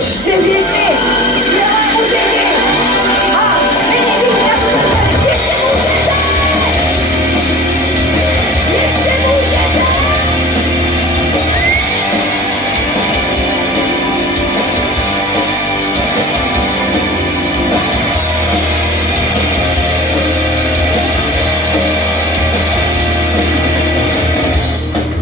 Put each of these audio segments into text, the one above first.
4 dny zpěvám muziky a není já se tady ještě můžete!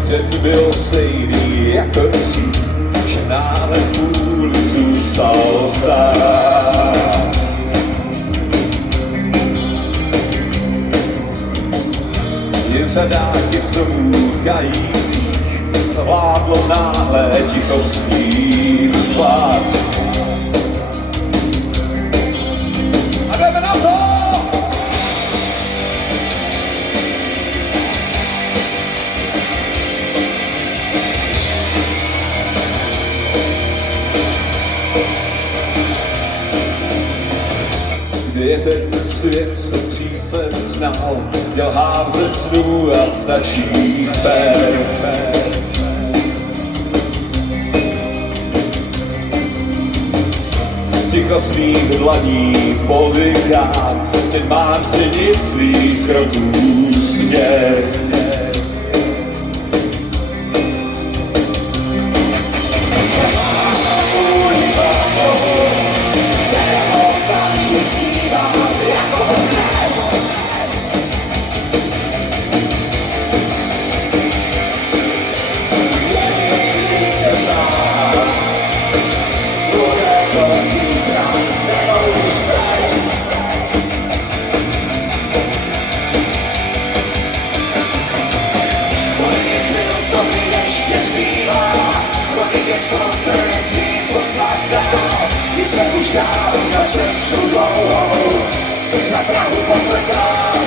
Kdyby byl stejný jako dřív, že náhle kvůli zůstal vzát. Jen řadáky stromů kajících zavládlo náhle tichostní pad. A jdeme na to! Kde je ten svět, co dřív jsem znal, dělhám ze snů a vtaží per. Ticho svých dlaní povykám, nemám si nic svých kroků směr. Když se už dál na cestu dlouhou, na Prahu poklekám.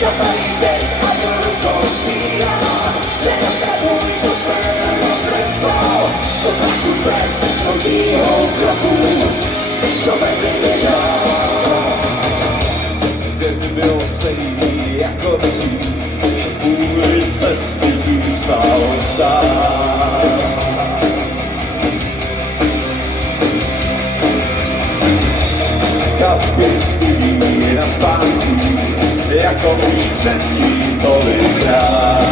Zapalím dech a do rukou sílám, ten odkaz můj, co jsem rozepsal. Do prachu cest, do tíhou kroků, co vedli mi dál. Kdyby byl stejný jako dřív, že kvůli cesty zůstal stát. Kapky studií na stáncích, jako už předtím tolikrát.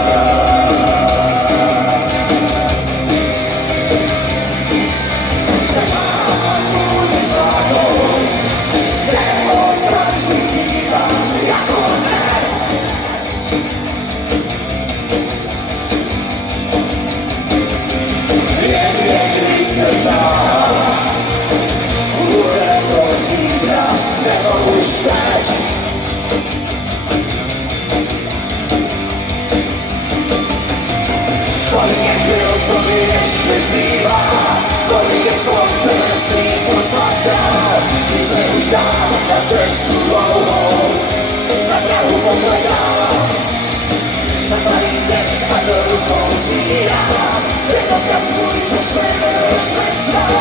Kolik je chvíl, co mi ještě zbývá, kolik je slov, které smím poslat dál. Když se už dám na cestu dlouhou, na Prahu poklekám. Zapalím dech a do rukou sírám, ten odkaz můj, co jsem rozepsal.